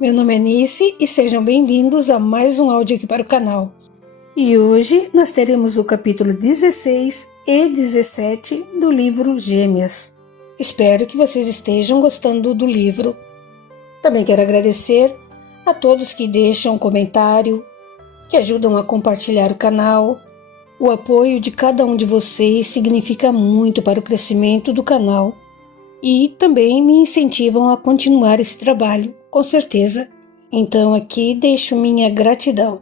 Meu nome é Nice e sejam bem-vindos a mais um áudio aqui para o canal. E hoje nós teremos o capítulo 16 e 17 do livro Gêmeas. Espero que vocês estejam gostando do livro. Também quero agradecer a todos que deixam um comentário, que ajudam a compartilhar o canal. O apoio de cada um de vocês significa muito para o crescimento do canal e também me incentivam a continuar esse trabalho, com certeza. Então aqui deixo minha gratidão.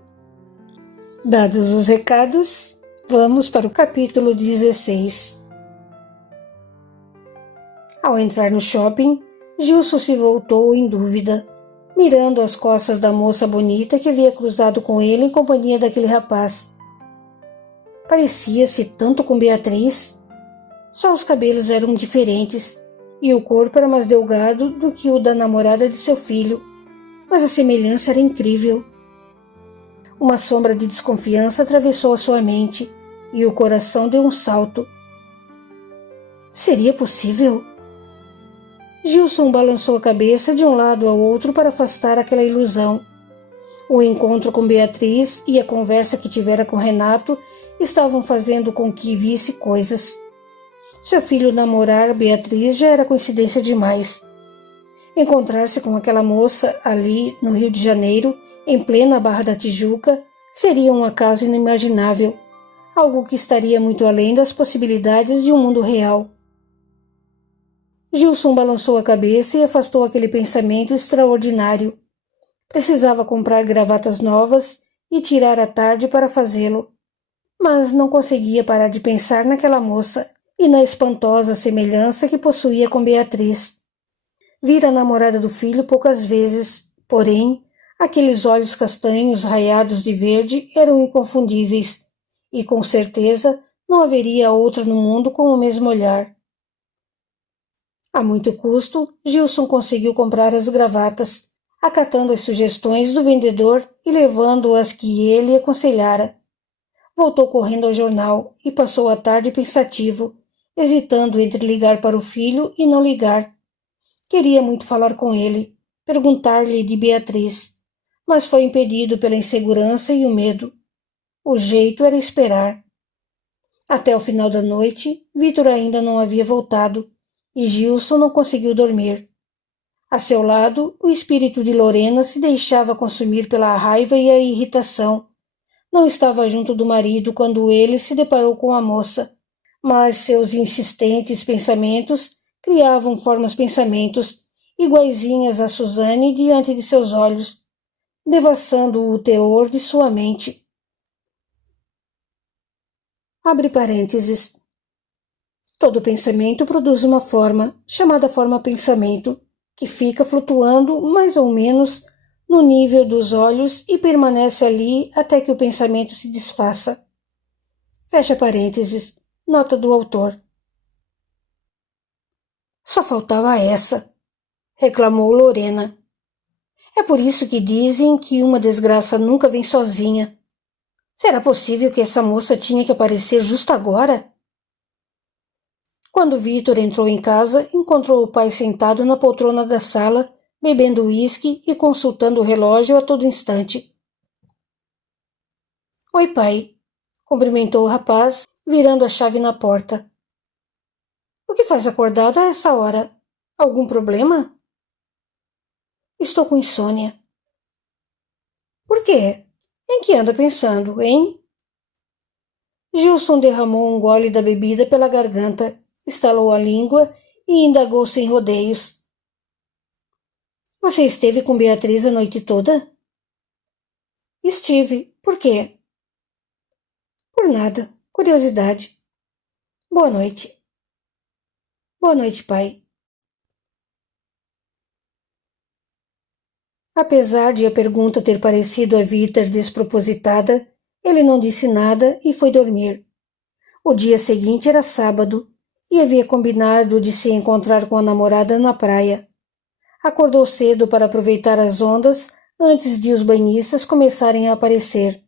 Dados os recados, vamos para o capítulo 16. Ao entrar no shopping, Gilson se voltou em dúvida, mirando as costas da moça bonita que havia cruzado com ele em companhia daquele rapaz. Parecia-se tanto com Beatriz. Só os cabelos eram diferentes e o corpo era mais delgado do que o da namorada de seu filho, mas a semelhança era incrível. Uma sombra de desconfiança atravessou a sua mente e o coração deu um salto. Seria possível? Gilson balançou a cabeça de um lado ao outro para afastar aquela ilusão. O encontro com Beatriz e a conversa que tivera com Renato estavam fazendo com que visse coisas. Seu filho namorar Beatriz já era coincidência demais. Encontrar-se com aquela moça ali no Rio de Janeiro, em plena Barra da Tijuca, seria um acaso inimaginável, algo que estaria muito além das possibilidades de um mundo real. Gilson balançou a cabeça e afastou aquele pensamento extraordinário. Precisava comprar gravatas novas e tirar a tarde para fazê-lo, mas não conseguia parar de pensar naquela moça e na espantosa semelhança que possuía com Beatriz. Vira a namorada do filho poucas vezes, porém, aqueles olhos castanhos raiados de verde eram inconfundíveis, e com certeza não haveria outra no mundo com o mesmo olhar. A muito custo, Gilson conseguiu comprar as gravatas, acatando as sugestões do vendedor e levando as que ele aconselhara. Voltou correndo ao jornal e passou a tarde pensativo, hesitando entre ligar para o filho e não ligar. Queria muito falar com ele, perguntar-lhe de Beatriz, mas foi impedido pela insegurança e o medo. O jeito era esperar. Até o final da noite, Vitor ainda não havia voltado e Gilson não conseguiu dormir. A seu lado, o espírito de Lorena se deixava consumir pela raiva e a irritação. Não estava junto do marido quando ele se deparou com a moça, mas seus insistentes pensamentos criavam pensamentos iguaizinhas a Suzane diante de seus olhos, devassando o teor de sua mente. Abre parênteses. Todo pensamento produz uma forma, chamada forma-pensamento, que fica flutuando mais ou menos no nível dos olhos e permanece ali até que o pensamento se desfaça. Fecha parênteses. Nota do autor. Só faltava essa, reclamou Lorena. É por isso que dizem que uma desgraça nunca vem sozinha. Será possível que essa moça tinha que aparecer justo agora? Quando Vitor entrou em casa, encontrou o pai sentado na poltrona da sala, bebendo uísque e consultando o relógio a todo instante. Oi, pai, cumprimentou o rapaz, virando a chave na porta. O que faz acordado a essa hora? Algum problema? Estou com insônia. Por quê? Em que anda pensando, hein? Gilson derramou um gole da bebida pela garganta, estalou a língua e indagou sem rodeios. Você esteve com Beatriz a noite toda? Estive. Por quê? Por nada. Curiosidade. Boa noite. Boa noite, pai. Apesar de a pergunta ter parecido a Vitor despropositada, ele não disse nada e foi dormir. O dia seguinte era sábado e havia combinado de se encontrar com a namorada na praia. Acordou cedo para aproveitar as ondas antes de os banhistas começarem a aparecer.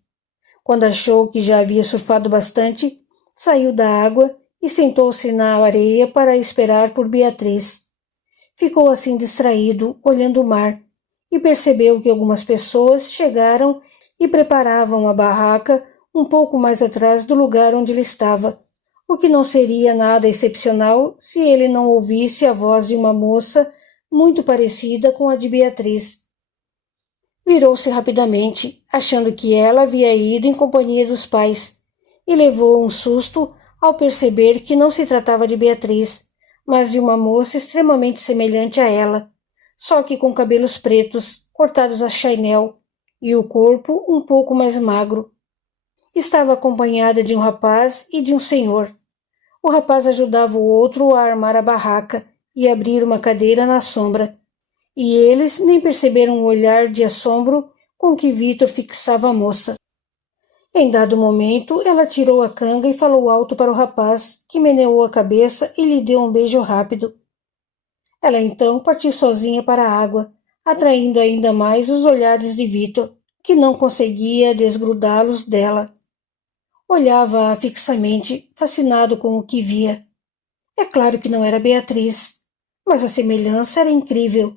Quando achou que já havia surfado bastante, saiu da água e sentou-se na areia para esperar por Beatriz. Ficou assim distraído, olhando o mar, e percebeu que algumas pessoas chegaram e preparavam a barraca um pouco mais atrás do lugar onde ele estava, o que não seria nada excepcional se ele não ouvisse a voz de uma moça muito parecida com a de Beatriz. Virou-se rapidamente, achando que ela havia ido em companhia dos pais, e levou um susto ao perceber que não se tratava de Beatriz, mas de uma moça extremamente semelhante a ela, só que com cabelos pretos, cortados a Chanel, e o corpo um pouco mais magro. Estava acompanhada de um rapaz e de um senhor. O rapaz ajudava o outro a armar a barraca e abrir uma cadeira na sombra, e eles nem perceberam o olhar de assombro com que Vitor fixava a moça. Em dado momento, ela tirou a canga e falou alto para o rapaz, que meneou a cabeça e lhe deu um beijo rápido. Ela então partiu sozinha para a água, atraindo ainda mais os olhares de Vitor, que não conseguia desgrudá-los dela. Olhava-a fixamente, fascinado com o que via. É claro que não era Beatriz, mas a semelhança era incrível.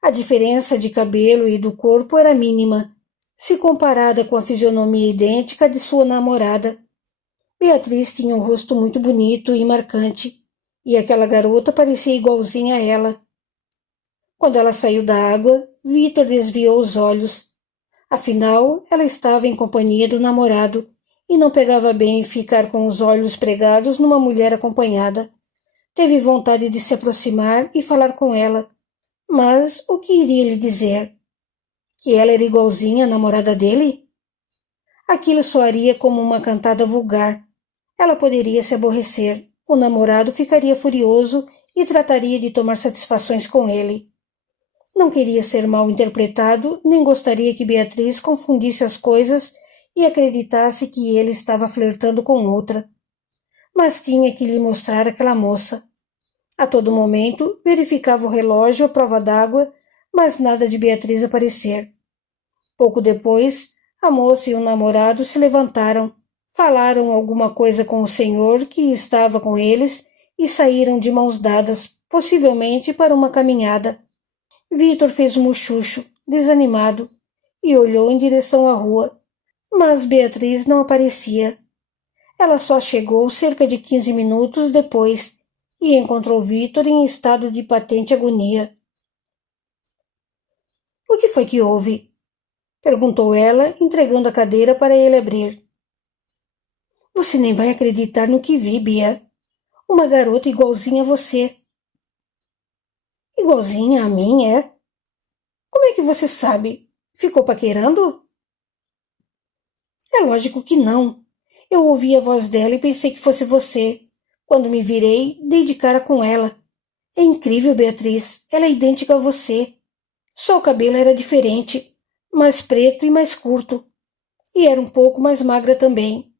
A diferença de cabelo e do corpo era mínima, se comparada com a fisionomia idêntica de sua namorada. Beatriz tinha um rosto muito bonito e marcante, e aquela garota parecia igualzinha a ela. Quando ela saiu da água, Vitor desviou os olhos. Afinal, ela estava em companhia do namorado, e não pegava bem ficar com os olhos pregados numa mulher acompanhada. Teve vontade de se aproximar e falar com ela, mas o que iria lhe dizer? Que ela era igualzinha à namorada dele? Aquilo soaria como uma cantada vulgar. Ela poderia se aborrecer, o namorado ficaria furioso e trataria de tomar satisfações com ele. Não queria ser mal interpretado, nem gostaria que Beatriz confundisse as coisas e acreditasse que ele estava flertando com outra. Mas tinha que lhe mostrar aquela moça. A todo momento verificava o relógio à prova d'água, mas nada de Beatriz aparecer. Pouco depois, a moça e o namorado se levantaram, falaram alguma coisa com o senhor que estava com eles e saíram de mãos dadas, possivelmente para uma caminhada. Vitor fez um muxuxo, desanimado, e olhou em direção à rua, mas Beatriz não aparecia. Ela só chegou cerca de 15 minutos depois e encontrou Vitor em estado de patente agonia. — O que foi que houve? Perguntou ela, entregando a cadeira para ele abrir. — Você nem vai acreditar no que vi, Bia. Uma garota igualzinha a você. — Igualzinha a mim, é? Como é que você sabe? Ficou paquerando? — É lógico que não. Eu ouvi a voz dela e pensei que fosse você. Quando me virei, dei de cara com ela. É incrível, Beatriz. Ela é idêntica a você. Só o cabelo era diferente, mais preto e mais curto. E era um pouco mais magra também.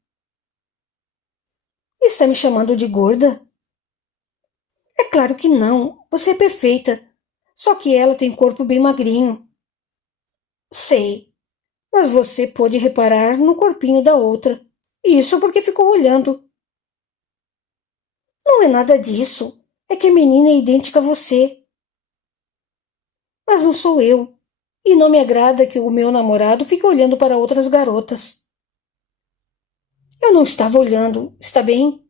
— Está me chamando de gorda? — É claro que não. Você é perfeita. Só que ela tem corpo bem magrinho. — Sei. Mas você pôde reparar no corpinho da outra. Isso porque ficou olhando. — Não é nada disso. É que a menina é idêntica a você. — Mas não sou eu. E não me agrada que o meu namorado fique olhando para outras garotas. — Eu não estava olhando, está bem?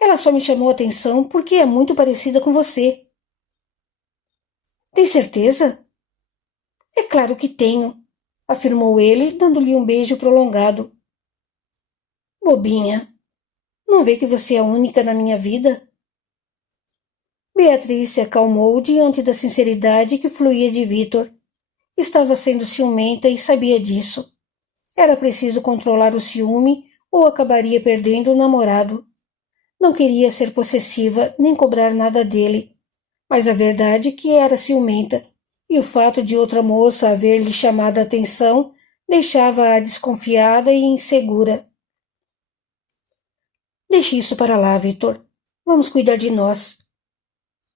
Ela só me chamou a atenção porque é muito parecida com você. — Tem certeza? — É claro que tenho, afirmou ele, dando-lhe um beijo prolongado. — Bobinha, não vê que você é a única na minha vida? Beatriz se acalmou diante da sinceridade que fluía de Vitor. Estava sendo ciumenta e sabia disso. Era preciso controlar o ciúme ou acabaria perdendo o namorado. Não queria ser possessiva nem cobrar nada dele, mas a verdade é que era ciumenta, e o fato de outra moça haver-lhe chamado a atenção deixava-a desconfiada e insegura. — Deixe isso para lá, Vitor. Vamos cuidar de nós.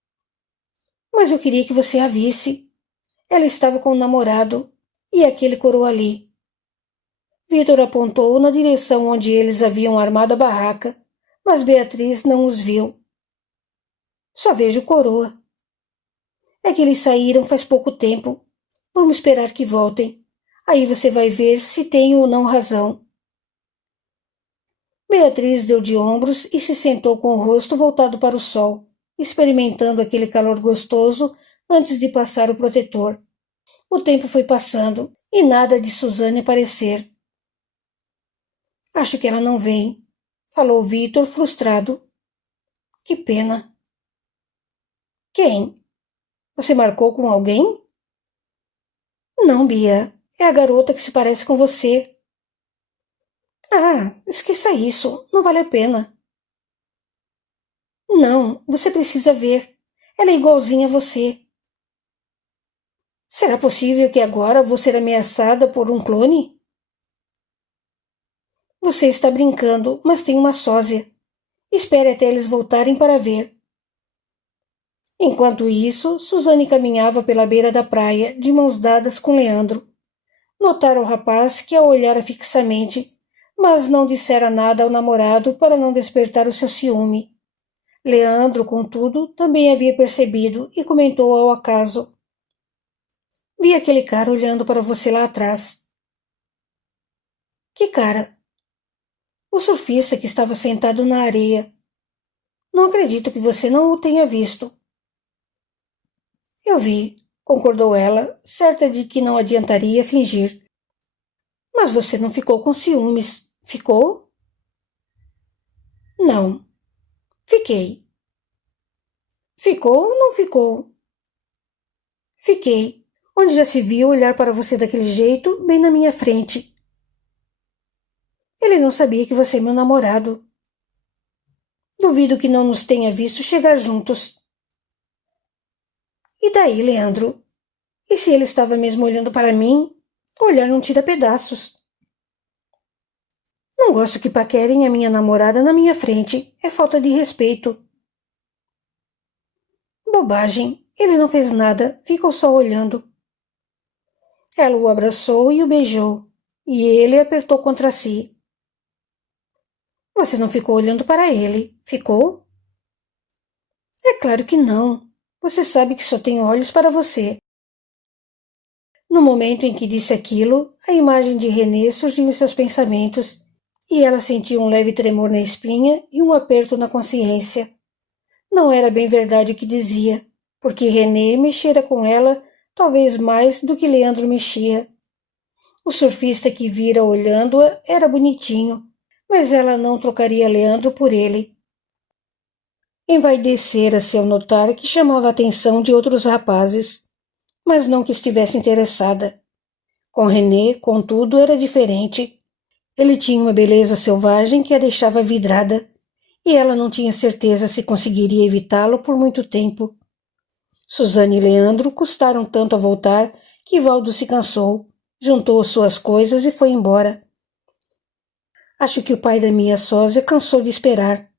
— Mas eu queria que você a visse. Ela estava com o namorado, e aquele coroa ali. Vitor apontou na direção onde eles haviam armado a barraca, mas Beatriz não os viu. — Só vejo coroa. — É que eles saíram faz pouco tempo. Vamos esperar que voltem. Aí você vai ver se tenho ou não razão. Beatriz deu de ombros e se sentou com o rosto voltado para o sol, experimentando aquele calor gostoso antes de passar o protetor. O tempo foi passando e nada de Suzane aparecer. Acho que ela não vem, falou Vitor, frustrado. Que pena. Quem? Você marcou com alguém? Não, Bia. É a garota que se parece com você. Ah, esqueça isso. Não vale a pena. Não, você precisa ver. Ela é igualzinha a você. Será possível que agora vou ser ameaçada por um clone? Você está brincando, mas tem uma sósia. Espere até eles voltarem para ver. Enquanto isso, Suzane caminhava pela beira da praia, de mãos dadas com Leandro. Notara o rapaz que a olhara fixamente, mas não dissera nada ao namorado para não despertar o seu ciúme. Leandro, contudo, também havia percebido e comentou ao acaso. Vi aquele cara olhando para você lá atrás. Que cara? O surfista que estava sentado na areia. Não acredito que você não o tenha visto. Eu vi, concordou ela, certa de que não adiantaria fingir. Mas você não ficou com ciúmes, ficou? Não. Fiquei. Ficou ou não ficou? Fiquei. Onde já se viu olhar para você daquele jeito, bem na minha frente. Ele não sabia que você é meu namorado. Duvido que não nos tenha visto chegar juntos. E daí, Leandro? E se ele estava mesmo olhando para mim? Olhar não tira pedaços. Não gosto que paquerem a minha namorada na minha frente. É falta de respeito. Bobagem. Ele não fez nada, ficou só olhando. Ela o abraçou e o beijou, e ele apertou contra si. Você não ficou olhando para ele, ficou? É claro que não. Você sabe que só tenho olhos para você. No momento em que disse aquilo, a imagem de René surgiu em seus pensamentos, e ela sentiu um leve tremor na espinha e um aperto na consciência. Não era bem verdade o que dizia, porque René mexera com ela talvez mais do que Leandro mexia. O surfista que vira olhando-a era bonitinho, mas ela não trocaria Leandro por ele. Envaidecera-se ao notar que chamava a atenção de outros rapazes, mas não que estivesse interessada. Com René, contudo, era diferente. Ele tinha uma beleza selvagem que a deixava vidrada, e ela não tinha certeza se conseguiria evitá-lo por muito tempo. Suzane e Leandro custaram tanto a voltar que Valdo se cansou, juntou suas coisas e foi embora. Acho que o pai da minha sósia cansou de esperar.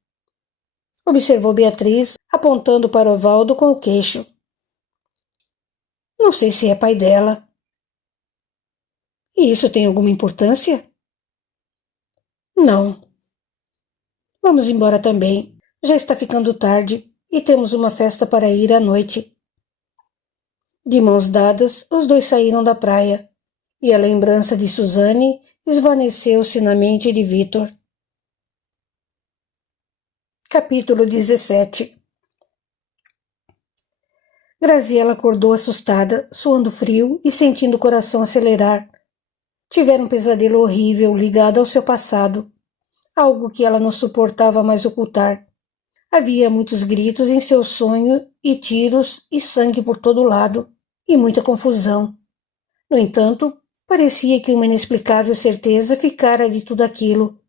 Observou Beatriz, apontando para Valdo com o queixo. Não sei se é pai dela. E isso tem alguma importância? Não. Vamos embora também. Já está ficando tarde e temos uma festa para ir à noite. De mãos dadas, os dois saíram da praia, e a lembrança de Suzane esvaneceu-se na mente de Vitor. Capítulo 17. Graziela acordou assustada, suando frio e sentindo o coração acelerar. Tivera um pesadelo horrível ligado ao seu passado, algo que ela não suportava mais ocultar. Havia muitos gritos em seu sonho e tiros e sangue por todo lado, e muita confusão. No entanto, parecia que uma inexplicável certeza ficara de tudo aquilo,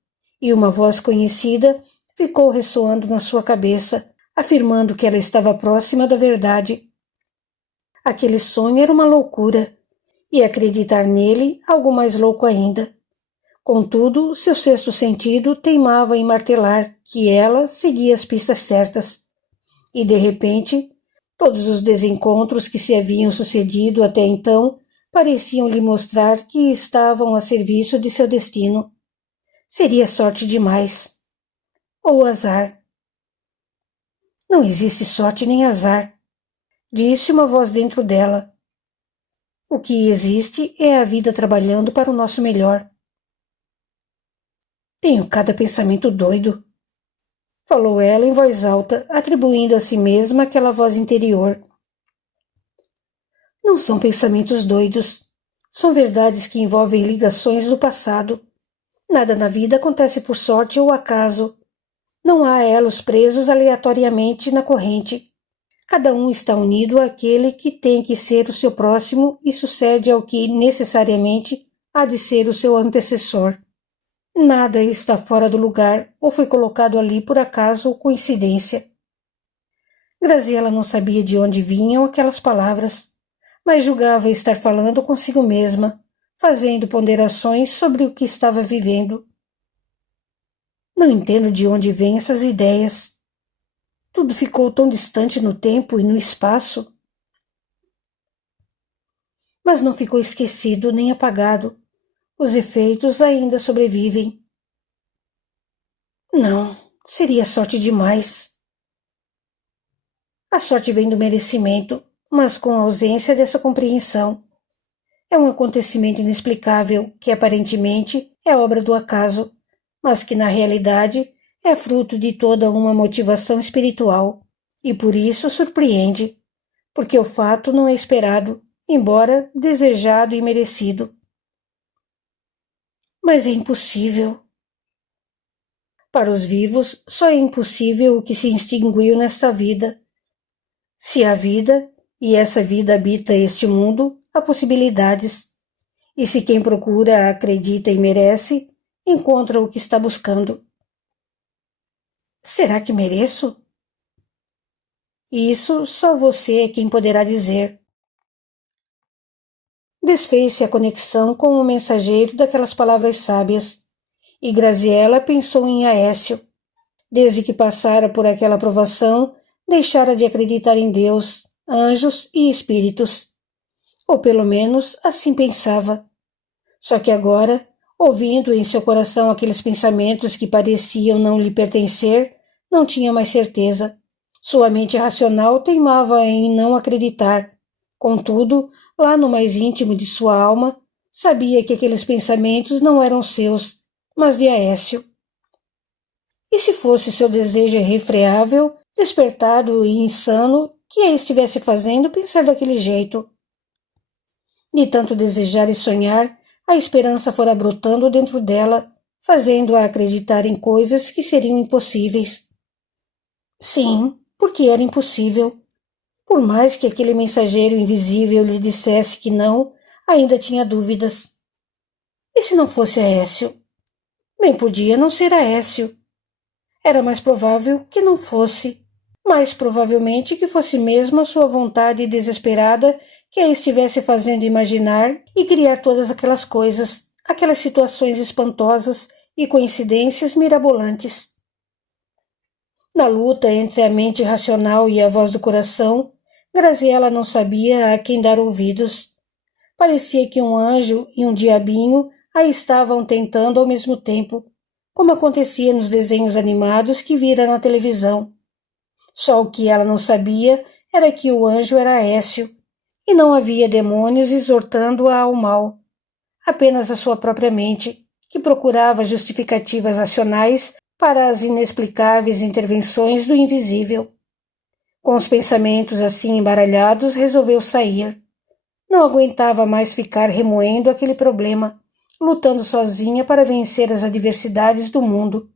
e uma voz conhecida ficou ressoando na sua cabeça, afirmando que ela estava próxima da verdade. Aquele sonho era uma loucura, e acreditar nele algo mais louco ainda. Contudo, seu sexto sentido teimava em martelar que ela seguia as pistas certas. E, de repente, todos os desencontros que se haviam sucedido até então pareciam lhe mostrar que estavam a serviço de seu destino. Seria sorte demais. Ou azar. Não existe sorte nem azar, disse uma voz dentro dela. O que existe é a vida trabalhando para o nosso melhor. Tenho cada pensamento doido, falou ela em voz alta, atribuindo a si mesma aquela voz interior. Não são pensamentos doidos. São verdades que envolvem ligações do passado. Nada na vida acontece por sorte ou acaso. Não há elos presos aleatoriamente na corrente. Cada um está unido àquele que tem que ser o seu próximo e sucede ao que necessariamente há de ser o seu antecessor. Nada está fora do lugar ou foi colocado ali por acaso ou coincidência. Graziela não sabia de onde vinham aquelas palavras, mas julgava estar falando consigo mesma, fazendo ponderações sobre o que estava vivendo. Não entendo de onde vêm essas ideias. Tudo ficou tão distante no tempo e no espaço. Mas não ficou esquecido nem apagado. Os efeitos ainda sobrevivem. Não, seria sorte demais. A sorte vem do merecimento, mas com a ausência dessa compreensão. É um acontecimento inexplicável que aparentemente é obra do acaso, mas que na realidade é fruto de toda uma motivação espiritual, e por isso surpreende, porque o fato não é esperado, embora desejado e merecido. Mas é impossível. Para os vivos, só é impossível o que se extinguiu nesta vida. Se há vida, e essa vida habita este mundo, há possibilidades. E se quem procura, acredita e merece, encontra o que está buscando. Será que mereço? Isso só você é quem poderá dizer. Desfez-se a conexão com o mensageiro daquelas palavras sábias, e Graziela pensou em Aécio. Desde que passara por aquela provação, deixara de acreditar em Deus, anjos e espíritos. Ou pelo menos assim pensava. Só que agora, ouvindo em seu coração aqueles pensamentos que pareciam não lhe pertencer, não tinha mais certeza. Sua mente racional teimava em não acreditar. Contudo, lá no mais íntimo de sua alma, sabia que aqueles pensamentos não eram seus, mas de Aécio. E se fosse seu desejo irrefreável, despertado e insano, que a estivesse fazendo pensar daquele jeito? De tanto desejar e sonhar, a esperança fora brotando dentro dela, fazendo-a acreditar em coisas que seriam impossíveis. Sim, porque era impossível. Por mais que aquele mensageiro invisível lhe dissesse que não, ainda tinha dúvidas. E se não fosse Aécio? Bem podia não ser Aécio. Era mais provável que não fosse. Mais provavelmente que fosse mesmo a sua vontade desesperada que a estivesse fazendo imaginar e criar todas aquelas coisas, aquelas situações espantosas e coincidências mirabolantes. Na luta entre a mente racional e a voz do coração, Graziela não sabia a quem dar ouvidos. Parecia que um anjo e um diabinho a estavam tentando ao mesmo tempo, como acontecia nos desenhos animados que vira na televisão. Só o que ela não sabia era que o anjo era Aécio, e não havia demônios exortando-a ao mal. Apenas a sua própria mente, que procurava justificativas racionais para as inexplicáveis intervenções do invisível. Com os pensamentos assim embaralhados, resolveu sair. Não aguentava mais ficar remoendo aquele problema, lutando sozinha para vencer as adversidades do mundo.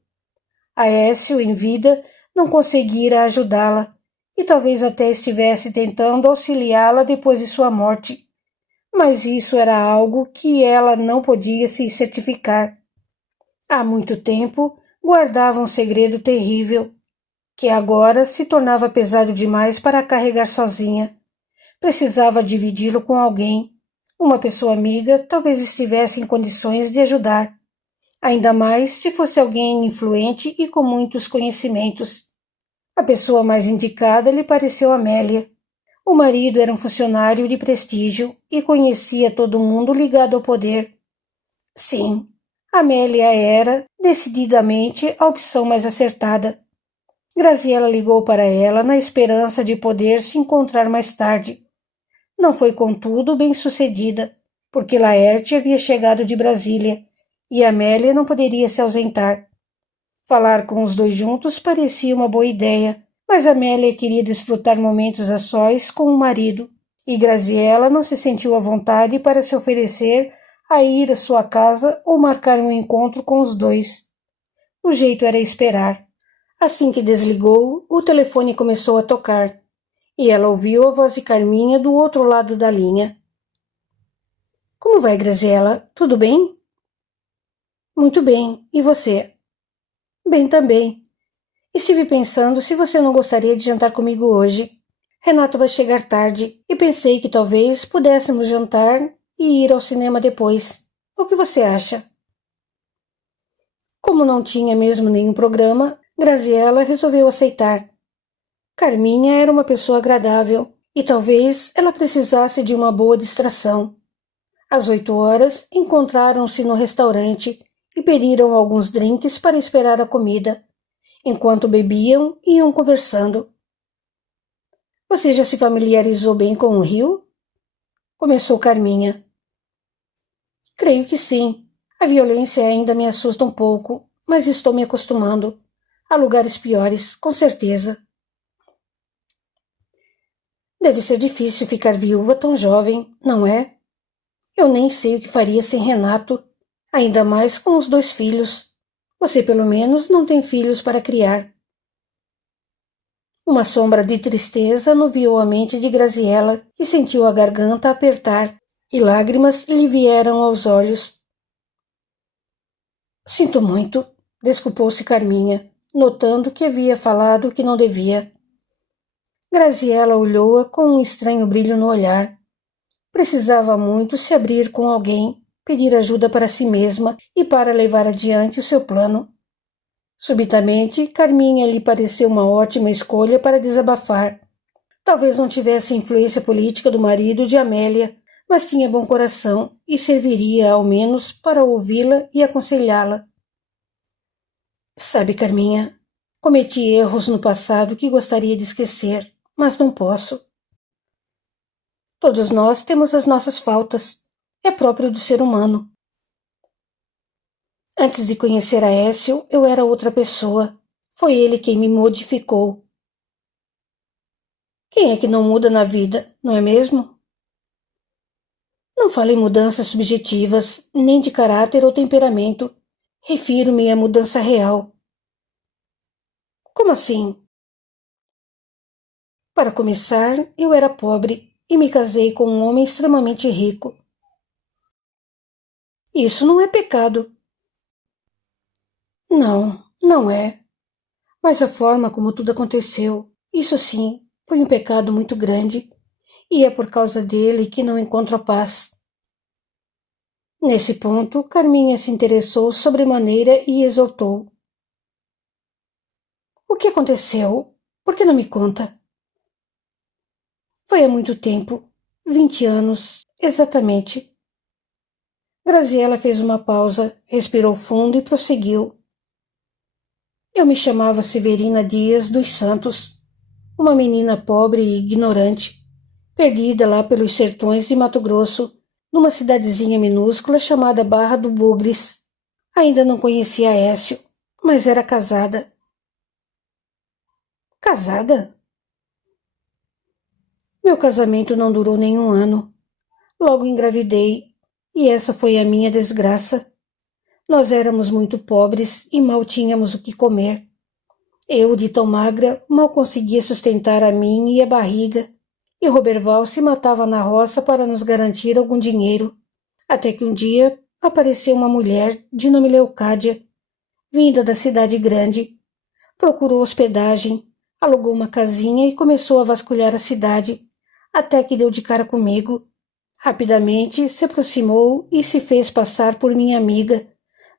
Aécio, em vida, não conseguira ajudá-la, e talvez até estivesse tentando auxiliá-la depois de sua morte. Mas isso era algo que ela não podia se certificar. Há muito tempo guardava um segredo terrível, que agora se tornava pesado demais para carregar sozinha. Precisava dividi-lo com alguém. Uma pessoa amiga talvez estivesse em condições de ajudar. Ainda mais se fosse alguém influente e com muitos conhecimentos. A pessoa mais indicada lhe pareceu Amélia. O marido era um funcionário de prestígio e conhecia todo mundo ligado ao poder. Sim, Amélia era, decididamente, a opção mais acertada. Graziela ligou para ela na esperança de poder se encontrar mais tarde. Não foi, contudo, bem-sucedida, porque Laerte havia chegado de Brasília e Amélia não poderia se ausentar. Falar com os dois juntos parecia uma boa ideia, mas Amélia queria desfrutar momentos a sós com o marido, e Graziella não se sentiu à vontade para se oferecer a ir à sua casa ou marcar um encontro com os dois. O jeito era esperar. Assim que desligou, o telefone começou a tocar, e ela ouviu a voz de Carminha do outro lado da linha. — Como vai, Graziella? Tudo bem? — Muito bem. E você? — Bem também. Estive pensando se você não gostaria de jantar comigo hoje. Renato vai chegar tarde e pensei que talvez pudéssemos jantar e ir ao cinema depois. O que você acha? Como não tinha mesmo nenhum programa, Graziella resolveu aceitar. Carminha era uma pessoa agradável e talvez ela precisasse de uma boa distração. Às 8 horas, encontraram-se no restaurante e pediram alguns drinks para esperar a comida. Enquanto bebiam, iam conversando. — Você já se familiarizou bem com o Rio? Começou Carminha. — Creio que sim. A violência ainda me assusta um pouco, mas estou me acostumando. Há lugares piores, com certeza. Deve ser difícil ficar viúva tão jovem, não é? Eu nem sei o que faria sem Renato, ainda mais com os 2 filhos. Você, pelo menos, não tem filhos para criar. Uma sombra de tristeza nuviu a mente de Graziella, que sentiu a garganta apertar, e lágrimas lhe vieram aos olhos. — Sinto muito, desculpou-se Carminha, notando que havia falado o que não devia. Graziella olhou-a com um estranho brilho no olhar. Precisava muito se abrir com alguém, pedir ajuda para si mesma e para levar adiante o seu plano. Subitamente, Carminha lhe pareceu uma ótima escolha para desabafar. Talvez não tivesse a influência política do marido de Amélia, mas tinha bom coração e serviria, ao menos, para ouvi-la e aconselhá-la. — Sabe, Carminha, cometi erros no passado que gostaria de esquecer, mas não posso. Todos nós temos as nossas faltas. É próprio do ser humano. Antes de conhecer a Écio, eu era outra pessoa. Foi ele quem me modificou. Quem é que não muda na vida, não é mesmo? Não falo em mudanças subjetivas, nem de caráter ou temperamento. Refiro-me à mudança real. Como assim? Para começar, eu era pobre e me casei com um homem extremamente rico. Isso não é pecado. Não, não é. Mas a forma como tudo aconteceu, isso sim, foi um pecado muito grande, e é por causa dele que não encontro a paz. Nesse ponto, Carminha se interessou sobremaneira e exortou. — O que aconteceu? Por que não me conta? Foi há muito tempo, 20 anos, exatamente. Graziella fez uma pausa, respirou fundo e prosseguiu. Eu me chamava Severina Dias dos Santos, uma menina pobre e ignorante, perdida lá pelos sertões de Mato Grosso, numa cidadezinha minúscula chamada Barra do Bugres. Ainda não conhecia Écio, mas era casada. Casada? Meu casamento não durou nenhum ano. Logo engravidei, e essa foi a minha desgraça. Nós éramos muito pobres e mal tínhamos o que comer. Eu, de tão magra, mal conseguia sustentar a mim e a barriga, e Roberval se matava na roça para nos garantir algum dinheiro, até que um dia apareceu uma mulher de nome Leocádia, vinda da cidade grande. Procurou hospedagem, alugou uma casinha e começou a vasculhar a cidade, até que deu de cara comigo. Rapidamente se aproximou e se fez passar por minha amiga,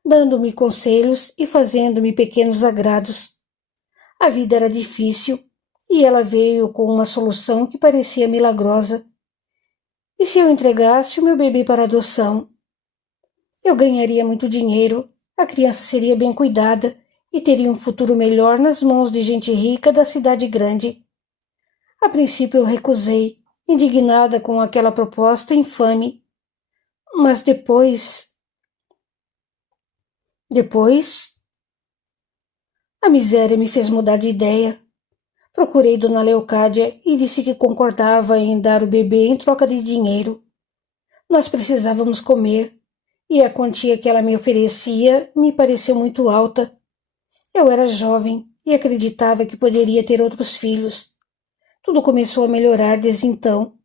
dando-me conselhos e fazendo-me pequenos agrados. A vida era difícil e ela veio com uma solução que parecia milagrosa. E se eu entregasse o meu bebê para adoção? Eu ganharia muito dinheiro, a criança seria bem cuidada e teria um futuro melhor nas mãos de gente rica da cidade grande. A princípio eu recusei indignada com aquela proposta infame. Mas depois... A miséria me fez mudar de ideia. Procurei Dona Leocádia e disse que concordava em dar o bebê em troca de dinheiro. Nós precisávamos comer, e a quantia que ela me oferecia me pareceu muito alta. Eu era jovem e acreditava que poderia ter outros filhos. Tudo começou a melhorar desde então.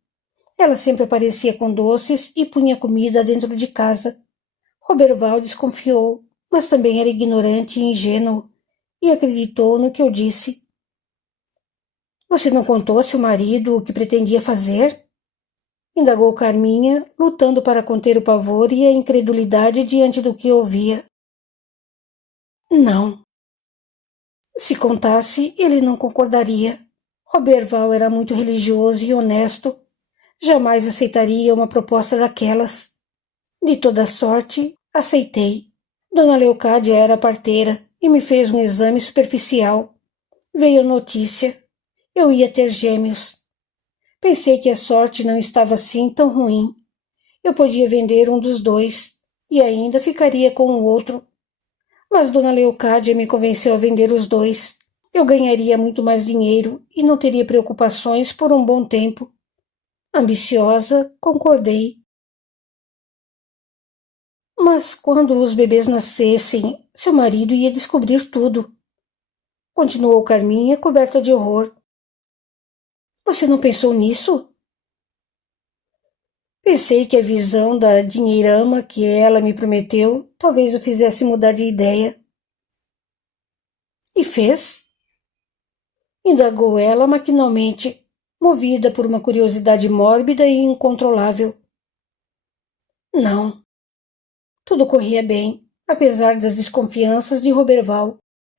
Ela sempre aparecia com doces e punha comida dentro de casa. Roberval desconfiou, mas também era ignorante e ingênuo, e acreditou no que eu disse. Você não contou a seu marido o que pretendia fazer? Indagou Carminha, lutando para conter o pavor e a incredulidade diante do que ouvia. Não. Se contasse, ele não concordaria. Roberval era muito religioso e honesto. Jamais aceitaria uma proposta daquelas. De toda sorte, aceitei. Dona Leocádia era parteira e me fez um exame superficial. Veio notícia. Eu ia ter gêmeos. Pensei que a sorte não estava assim tão ruim. Eu podia vender um dos dois e ainda ficaria com o outro. Mas Dona Leocádia me convenceu a vender os dois. Eu ganharia muito mais dinheiro e não teria preocupações por um bom tempo. Ambiciosa, concordei. Mas quando os bebês nascessem, seu marido ia descobrir tudo. Continuou Carminha, coberta de horror. Você não pensou nisso? Pensei que a visão da dinheirama que ela me prometeu talvez o fizesse mudar de ideia. E fez? Indagou ela maquinalmente, movida por uma curiosidade mórbida e incontrolável. Não. Tudo corria bem, apesar das desconfianças de Roberval,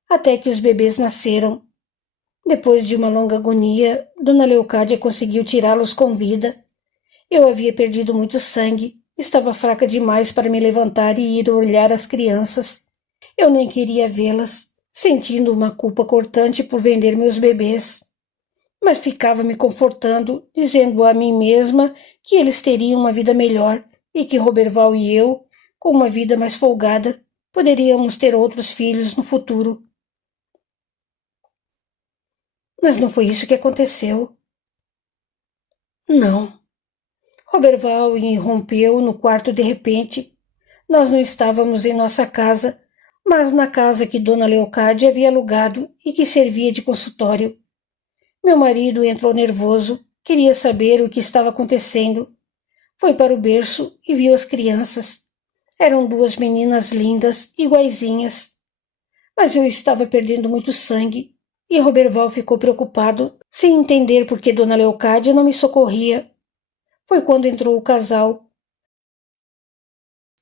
até que os bebês nasceram. Depois de uma longa agonia, Dona Leocádia conseguiu tirá-los com vida. Eu havia perdido muito sangue, estava fraca demais para me levantar e ir olhar as crianças. Eu nem queria vê-las, sentindo uma culpa cortante por vender meus bebês. Mas ficava me confortando, dizendo a mim mesma que eles teriam uma vida melhor e que Roberval e eu, com uma vida mais folgada, poderíamos ter outros filhos no futuro. Mas não foi isso que aconteceu. Não. Roberval irrompeu no quarto de repente. Nós não estávamos em nossa casa, mas na casa que Dona Leocádia havia alugado e que servia de consultório. Meu marido entrou nervoso, queria saber o que estava acontecendo. Foi para o berço e viu as crianças. Eram duas meninas lindas, iguaizinhas. Mas eu estava perdendo muito sangue, e Roberval ficou preocupado, sem entender por que Dona Leocádia não me socorria. Foi quando entrou o casal.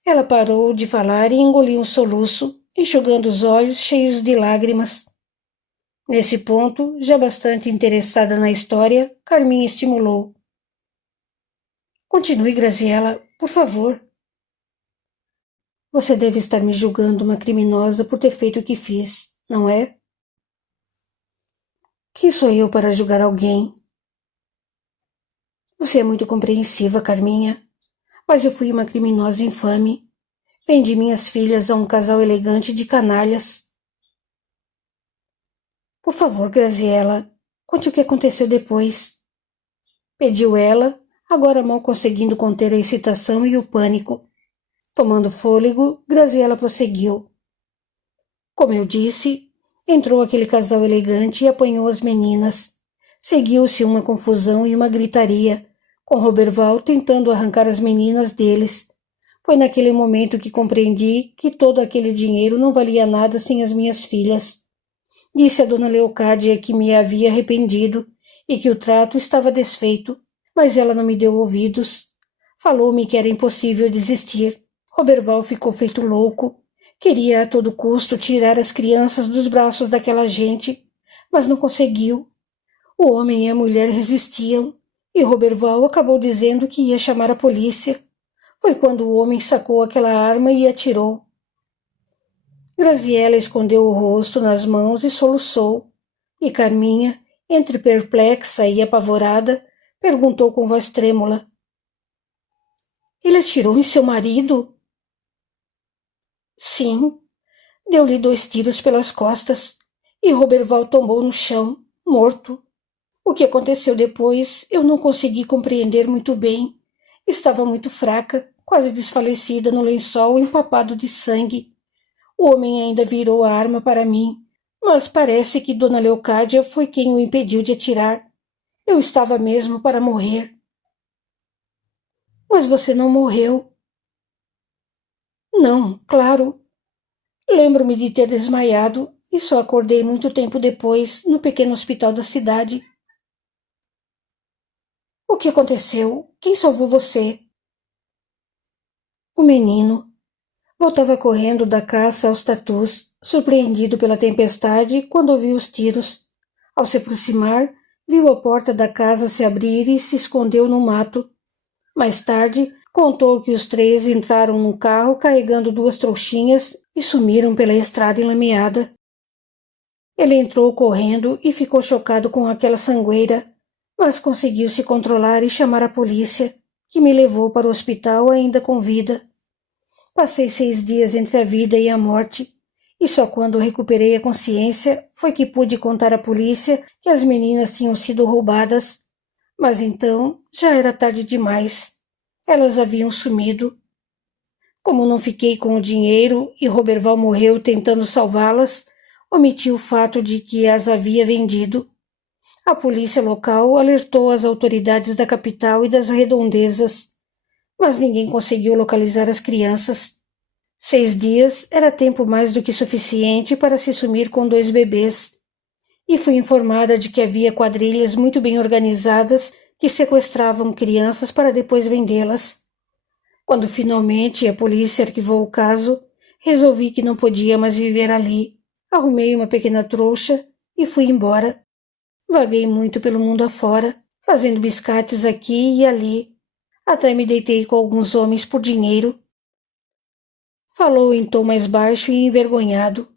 Ela parou de falar e engoliu um soluço, enxugando os olhos cheios de lágrimas. Nesse ponto, já bastante interessada na história, Carminha estimulou. Continue, Graziela, por favor. Você deve estar me julgando uma criminosa por ter feito o que fiz, não é? Quem sou eu para julgar alguém? Você é muito compreensiva, Carminha, mas eu fui uma criminosa infame. Vendi minhas filhas a um casal elegante de canalhas. Por favor, Graziela, conte o que aconteceu depois. Pediu ela, agora mal conseguindo conter a excitação e o pânico. Tomando fôlego, Graziela prosseguiu. Como eu disse, entrou aquele casal elegante e apanhou as meninas. Seguiu-se uma confusão e uma gritaria, com Roberval tentando arrancar as meninas deles. Foi naquele momento que compreendi que todo aquele dinheiro não valia nada sem as minhas filhas. Disse a Dona Leocádia que me havia arrependido e que o trato estava desfeito, mas ela não me deu ouvidos. Falou-me que era impossível desistir. Roberval ficou feito louco. Queria a todo custo tirar as crianças dos braços daquela gente, mas não conseguiu. O homem e a mulher resistiam, e Roberval acabou dizendo que ia chamar a polícia. Foi quando o homem sacou aquela arma e atirou. Graziela escondeu o rosto nas mãos e soluçou, e Carminha, entre perplexa e apavorada, Perguntou com voz trêmula. Ele atirou em seu marido? Sim. Deu-lhe 2 tiros pelas costas e Roberval tombou no chão, morto. O que aconteceu depois eu não consegui compreender muito bem. Estava muito fraca, quase desfalecida no lençol empapado de sangue. O homem ainda virou a arma para mim, mas parece que Dona Leocádia foi quem o impediu de atirar. Eu estava mesmo para morrer. Mas você não morreu. Não, claro. Lembro-me de ter desmaiado e só acordei muito tempo depois no pequeno hospital da cidade. O que aconteceu? Quem salvou você? O menino. Voltava correndo da caça aos tatus, surpreendido pela tempestade quando ouviu os tiros. Ao se aproximar, viu a porta da casa se abrir e se escondeu no mato. Mais tarde, contou que os 3 entraram num carro carregando 2 trouxinhas e sumiram pela estrada enlameada. Ele entrou correndo e ficou chocado com aquela sangueira, mas conseguiu se controlar e chamar a polícia, que me levou para o hospital ainda com vida. Passei 6 dias entre a vida e a morte, e só quando recuperei a consciência foi que pude contar à polícia que as meninas tinham sido roubadas. Mas então já era tarde demais. Elas haviam sumido. Como não fiquei com o dinheiro e Roberval morreu tentando salvá-las, omiti o fato de que as havia vendido. A polícia local alertou as autoridades da capital e das redondezas, mas ninguém conseguiu localizar as crianças. 6 dias era tempo mais do que suficiente para se sumir com 2 bebês. E fui informada de que havia quadrilhas muito bem organizadas que sequestravam crianças para depois vendê-las. Quando finalmente a polícia arquivou o caso, resolvi que não podia mais viver ali. Arrumei uma pequena trouxa e fui embora. Vaguei muito pelo mundo afora, fazendo biscates aqui e ali. Até me deitei com alguns homens por dinheiro. Falou em tom mais baixo e envergonhado.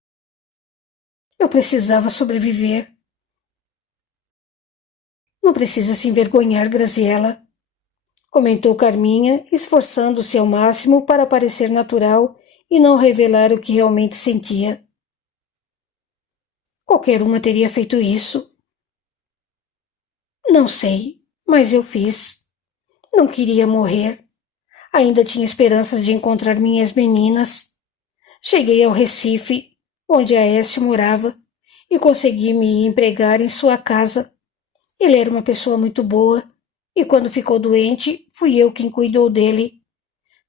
Eu precisava sobreviver. Não precisa se envergonhar, Graziella, comentou Carminha, esforçando-se ao máximo para parecer natural e não revelar o que realmente sentia. Qualquer uma teria feito isso. Não sei, mas eu fiz. Não queria morrer. Ainda tinha esperanças de encontrar minhas meninas. Cheguei ao Recife, onde Aécio morava, e consegui me empregar em sua casa. Ele era uma pessoa muito boa, e quando ficou doente, fui eu quem cuidou dele.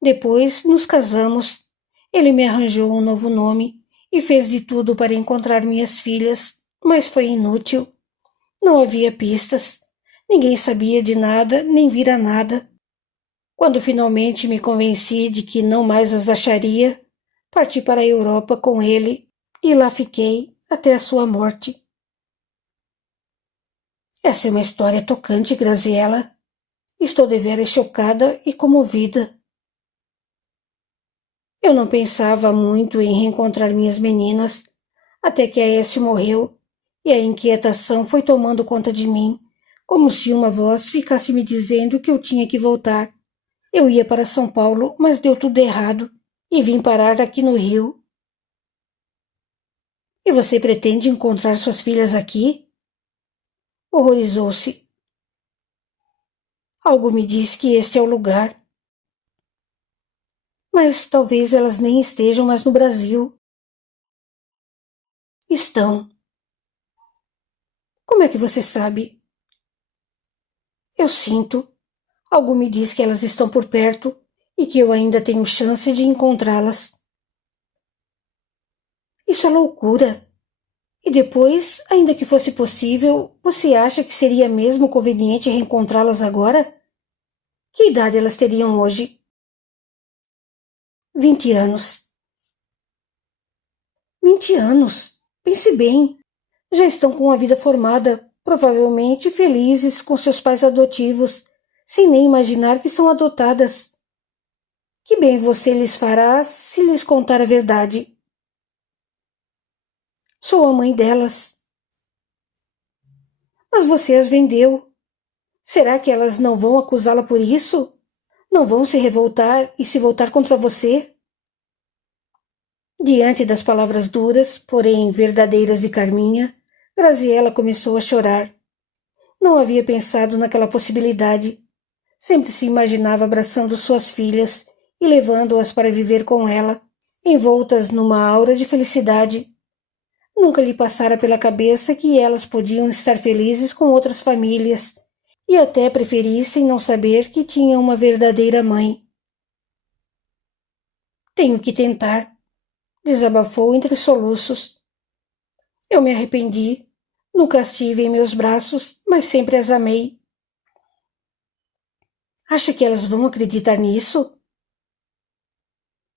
Depois nos casamos. Ele me arranjou um novo nome e fez de tudo para encontrar minhas filhas, mas foi inútil. Não havia pistas. Ninguém sabia de nada, nem vira nada. Quando finalmente me convenci de que não mais as acharia, parti para a Europa com ele e lá fiquei até a sua morte. Essa é uma história tocante, Graziella. Estou deveras chocada e comovida. Eu não pensava muito em reencontrar minhas meninas, até que Aécio morreu, e a inquietação foi tomando conta de mim, como se uma voz ficasse me dizendo que eu tinha que voltar. Eu ia para São Paulo, mas deu tudo errado, e vim parar aqui no Rio. E você pretende encontrar suas filhas aqui? Horrorizou-se. Algo me diz que este é o lugar. Mas talvez elas nem estejam mais no Brasil. Estão. Como é que você sabe? Eu sinto. Algo me diz que elas estão por perto e que eu ainda tenho chance de encontrá-las. Isso é loucura. E depois, ainda que fosse possível, você acha que seria mesmo conveniente reencontrá-las agora? Que idade elas teriam hoje? 20 anos. 20 anos? Pense bem. Já estão com a vida formada, provavelmente felizes com seus pais adotivos, sem nem imaginar que são adotadas. Que bem você lhes fará se lhes contar a verdade. Sou a mãe delas. Mas você as vendeu. Será que elas não vão acusá-la por isso? Não vão se revoltar e se voltar contra você? Diante das palavras duras, porém verdadeiras de Carminha, Graziela começou a chorar. Não havia pensado naquela possibilidade. Sempre se imaginava abraçando suas filhas e levando-as para viver com ela, envoltas numa aura de felicidade. Nunca lhe passara pela cabeça que elas podiam estar felizes com outras famílias e até preferissem não saber que tinham uma verdadeira mãe. Tenho que tentar, desabafou entre soluços. Eu me arrependi. Nunca as tive em meus braços, mas sempre as amei. Acha que elas vão acreditar nisso?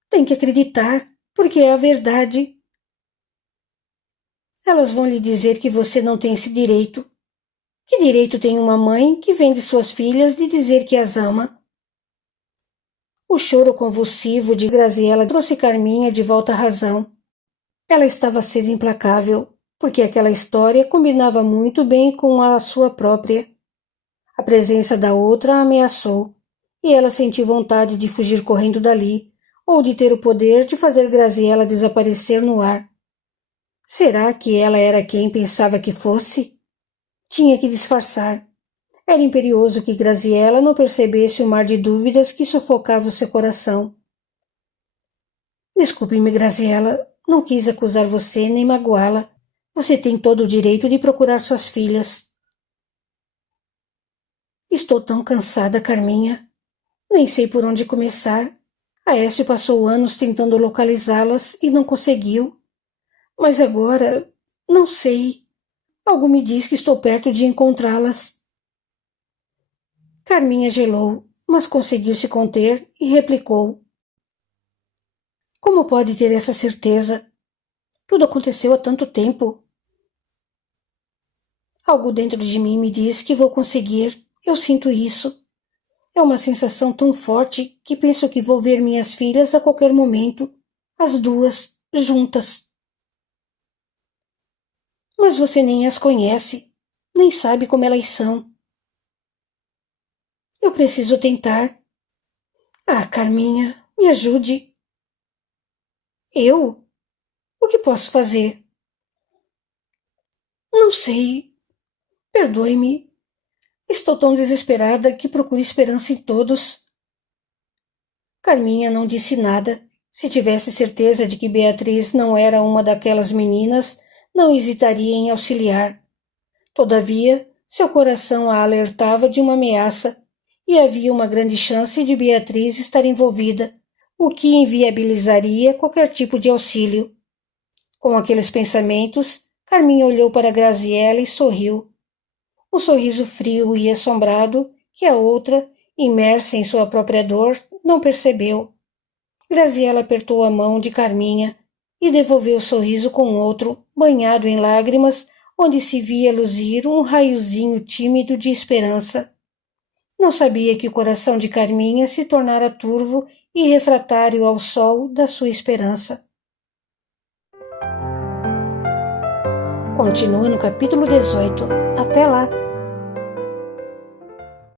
Tem que acreditar, porque é a verdade. Elas vão lhe dizer que você não tem esse direito. Que direito tem uma mãe que vende suas filhas de dizer que as ama? O choro convulsivo de Graziela trouxe Carminha de volta à razão. Ela estava sendo implacável, porque aquela história combinava muito bem com a sua própria. A presença da outra a ameaçou, e ela sentiu vontade de fugir correndo dali, ou de ter o poder de fazer Graziela desaparecer no ar. Será que ela era quem pensava que fosse? Tinha que disfarçar. Era imperioso que Graziela não percebesse o mar de dúvidas que sufocava o seu coração. Desculpe-me, Graziela, não quis acusar você nem magoá-la. Você tem todo o direito de procurar suas filhas. Estou tão cansada, Carminha. Nem sei por onde começar. Aécio passou anos tentando localizá-las e não conseguiu. Mas agora, não sei. Algo me diz que estou perto de encontrá-las. Carminha gelou, mas conseguiu se conter e replicou. Como pode ter essa certeza? Tudo aconteceu há tanto tempo. Algo dentro de mim me diz que vou conseguir. Eu sinto isso. É uma sensação tão forte que penso que vou ver minhas filhas a qualquer momento, as duas, juntas. Mas você nem as conhece, nem sabe como elas são. Eu preciso tentar. Ah, Carminha, me ajude. Eu? O que posso fazer? Não sei. Perdoe-me. Estou tão desesperada que procuro esperança em todos. Carminha não disse nada. Se tivesse certeza de que Beatriz não era uma daquelas meninas, não hesitaria em auxiliar. Todavia, seu coração a alertava de uma ameaça, e havia uma grande chance de Beatriz estar envolvida, o que inviabilizaria qualquer tipo de auxílio. Com aqueles pensamentos, Carminha olhou para Graziella e sorriu. Um sorriso frio e assombrado que a outra, imersa em sua própria dor, não percebeu. Graziella apertou a mão de Carminha e devolveu o sorriso com outro, banhado em lágrimas, onde se via luzir um raiozinho tímido de esperança. Não sabia que o coração de Carminha se tornara turvo e refratário ao sol da sua esperança. Continua no capítulo 18. Até lá!